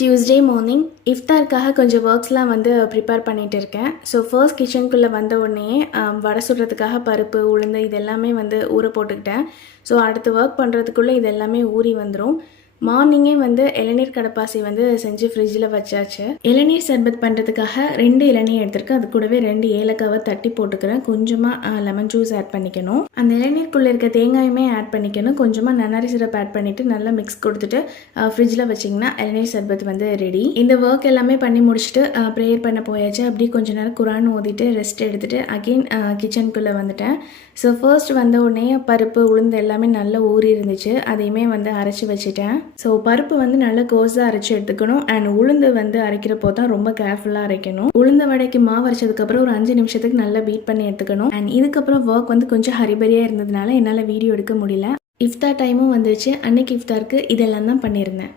Tuesday morning இஃப்தாருக்காக கொஞ்சம் ஒர்க்ஸ்லாம் வந்து prepare பண்ணிகிட்டு இருக்கேன். ஸோ ஃபர்ஸ்ட் கிச்சனுக்குள்ளே வந்த உடனேயே வடை சுடுறதுக்காக பருப்பு, உளுந்து இது எல்லாமே வந்து ஊற போட்டுக்கிட்டேன். ஸோ அடுத்து ஒர்க் பண்ணுறதுக்குள்ளே இது எல்லாமே ஊறி வந்துடும். மார்னிங்கே வந்து இளநீர் கடப்பாசி வந்து செஞ்சு ஃப்ரிட்ஜில் வச்சாச்சு. இளநீர் சர்பத் பண்ணுறதுக்காக 2 இளநீர் எடுத்துருக்கேன். அது கூடவே 2 ஏலக்காவை தட்டி போட்டுக்கிறேன். கொஞ்சமாக லெமன் ஜூஸ் ஆட் பண்ணிக்கணும். அந்த இளநீருக்குள்ளே இருக்க தேங்காயுமே ஆட் பண்ணிக்கணும். கொஞ்சமாக நன்னாரி சிரப் ஆட் பண்ணிவிட்டு நல்லா மிக்ஸ் கொடுத்துட்டு ஃப்ரிட்ஜில் வச்சிங்கன்னா இளநீர் சர்பத் வந்து ரெடி. இந்த ஒர்க் எல்லாமே பண்ணி முடிச்சுட்டு ப்ரேயர் பண்ண போயாச்சு. அப்படியே கொஞ்ச நேரம் குரான் ஓதிட்டு ரெஸ்ட் எடுத்துகிட்டு அகெயின் கிச்சனுக்குள்ளே வந்துட்டேன். ஸோ ஃபர்ஸ்ட் வந்த உடனே பருப்பு, உளுந்து எல்லாமே நல்லா ஊறி இருந்துச்சு. அதையுமே வந்து அரைச்சி வச்சுட்டேன். ஸோ பருப்பு வந்து நல்லா கோஸாக அரைச்சி எடுத்துக்கணும். அண்ட் உளுந்து வந்து அரைக்கிறப்போ தான் ரொம்ப கேர்ஃபுல்லாக அரைக்கணும். உளுந்த வடைக்கு மாவு அரைச்சதுக்கப்புறம் ஒரு 5 நிமிஷத்துக்கு நல்லா பீட் பண்ணி எடுத்துக்கணும். அண்ட் இதுக்கப்புறம் ஒர்க் வந்து கொஞ்சம் ஹரிபரியாக இருந்ததுனால என்னால் வீடியோ எடுக்க முடியல. இஃப்தார் டைமும் வந்துருச்சு. அன்னைக்கு இஃப்தாருக்கு இதெல்லாம் தான் பண்ணியிருந்தேன்.